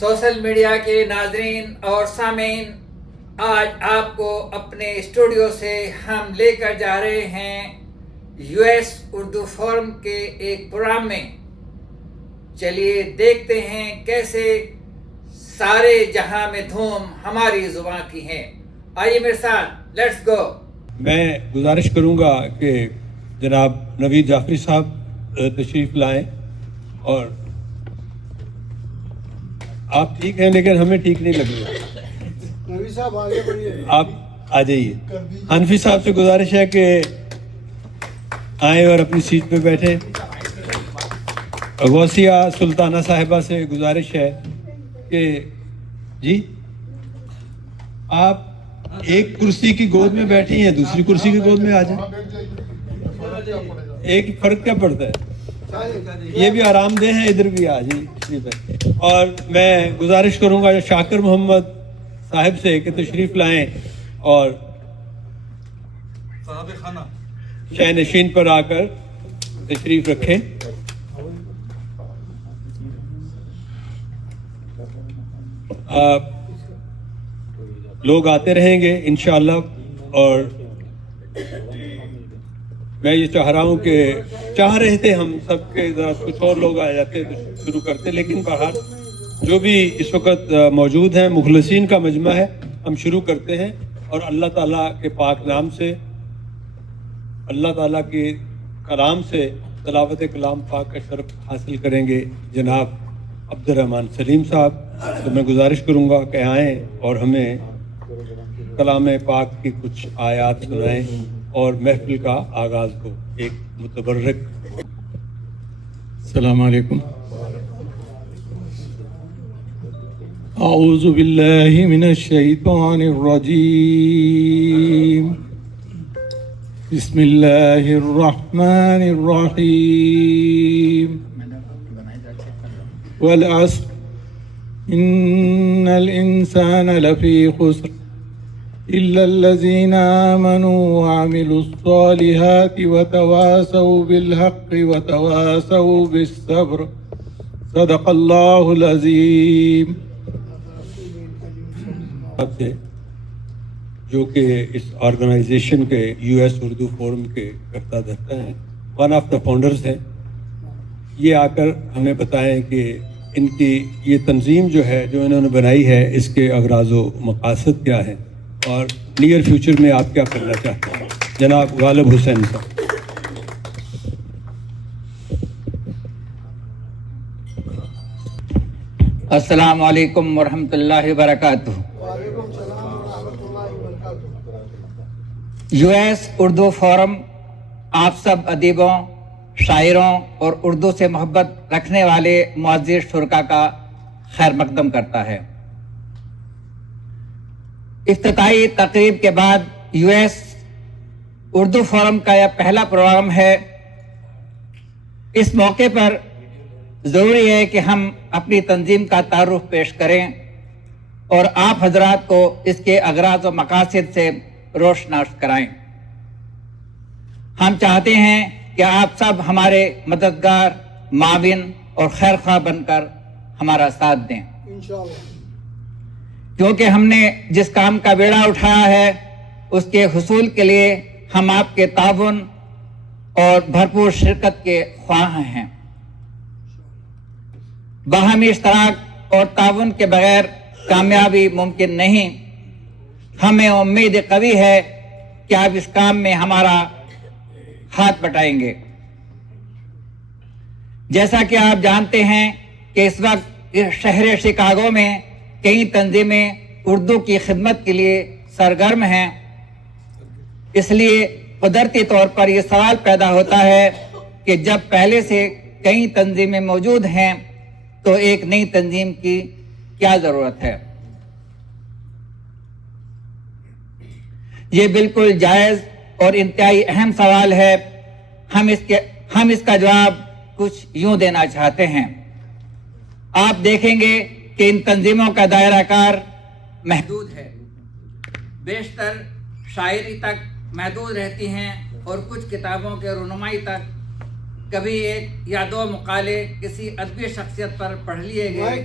Social media کے ناظرین اور سامعین، آج آپ کو اپنے اسٹوڈیو سے ہم لے کر جا رہے ہیں یو ایس اردو فورم کے ایک پروگرام میں۔ چلیے دیکھتے ہیں کیسے سارے جہاں میں دھوم ہماری زبان کی ہے۔ آئیے میرے ساتھ، لیٹس گو۔ میں گزارش کروں گا کہ جناب نوید جعفری صاحب تشریف لائیں، اور آپ ٹھیک ہیں لیکن ہمیں ٹھیک نہیں لگ رہا۔ نوید صاحب آگے بڑھیے، آپ آ جائیے۔ حنفی صاحب سے گزارش ہے کہ آئیں اور اپنی سیٹ پہ بیٹھیں۔ غوثیہ سلطانہ صاحبہ سے گزارش ہے کہ جی آپ ایک کرسی کی گود میں بیٹھی ہیں، دوسری کرسی کی گود میں آ جائیں۔ ایک فرق کیا پڑتا ہے؟ یہ بھی آرام دہ ہیں، ادھر بھی آ جائیے۔ اور میں گزارش کروں گا شاکر محمد صاحب سے کہ تشریف لائیں اور شہ نشین پر آ کر تشریف رکھیں۔ لوگ آتے رہیں گے انشاءاللہ، اور میں یہ چاہ رہا ہوں کہ چاہ رہے تھے ہم سب کے ذرا کچھ اور لوگ آ جاتے تو شروع کرتے، لیکن بہرحال جو بھی اس وقت موجود ہیں مخلصین کا مجمع ہے، ہم شروع کرتے ہیں، اور اللہ تعالیٰ کے پاک نام سے، اللہ تعالیٰ کے کلام سے تلاوت کلام پاک کا شرف حاصل کریں گے جناب عبد الرحمن سلیم صاحب۔ تو میں گزارش کروں گا کہ آئیں اور ہمیں کلام پاک کی کچھ آیات سنائیں اور محفل کا آغاز ہو ایک متبرک۔ السلام علیکم۔ اعوذ باللہ من الشیطان الرجیم، بسم اللہ الرحمن الرحیم، والعصر ان الانسان لفی خسر الا الذین آمنوا وعملوا الصالحات وتواصوا بالحق وتواصوا بالصبر، صدق اللہ العظیم۔ جو کہ اس آرگنائزیشن کے یو ایس اردو فورم کے کرتا دھرتا ہیں، ون آف دا فاؤنڈرز ہیں، یہ آ کر ہمیں بتائیں کہ ان کی یہ تنظیم جو ہے جو انہوں نے بنائی ہے، اس کے اغراض و مقاصد کیا ہیں اور نیئر فیوچر میں آپ کیا کرنا چاہتے ہیں۔ جناب غالب حسین صاحب۔ السلام علیکم ورحمۃ اللہ وبرکاتہ۔ وعلیکم السلام ورحمۃ اللہ وبرکاتہ۔ یو ایس اردو فورم آپ سب ادیبوں، شاعروں اور اردو سے محبت رکھنے والے معزز شرکا کا خیر مقدم کرتا ہے۔ افتتاحی تقریب کے بعد یو ایس اردو فورم کا یہ پہلا پروگرام ہے۔ اس موقع پر ضروری ہے کہ ہم اپنی تنظیم کا تعارف پیش کریں اور آپ حضرات کو اس کے اغراض و مقاصد سے روشناس کرائیں۔ ہم چاہتے ہیں کہ آپ سب ہمارے مددگار، معاون اور خیر خواہ بن کر ہمارا ساتھ دیں، انشاءاللہ۔ کیونکہ ہم نے جس کام کا بیڑا اٹھایا ہے اس کے حصول کے لیے ہم آپ کے تعاون اور بھرپور شرکت کے خواہاں ہیں۔ باہمی اشتراک اور تعاون کے بغیر کامیابی ممکن نہیں۔ ہمیں امید قوی ہے کہ آپ اس کام میں ہمارا ہاتھ بٹائیں گے۔ جیسا کہ آپ جانتے ہیں کہ اس وقت شہر شکاگو میں کئی تنظیمیں اردو کی خدمت کے لیے سرگرم ہیں، اس لیے قدرتی طور پر یہ سوال پیدا ہوتا ہے کہ جب پہلے سے کئی تنظیمیں موجود ہیں تو ایک نئی تنظیم کی کیا ضرورت ہے؟ یہ بالکل جائز اور انتہائی اہم سوال ہے۔ ہم اس کا جواب کچھ یوں دینا چاہتے ہیں۔ آپ دیکھیں گے کہ ان تنظیموں کا دائرہ کار محدود ہے، بیشتر شاعری تک محدود رہتی ہیں اور کچھ کتابوں کے رونمائی تک کبھی ایک یا دو مقالے کسی ادبی شخصیت پر پڑھ لیے گئے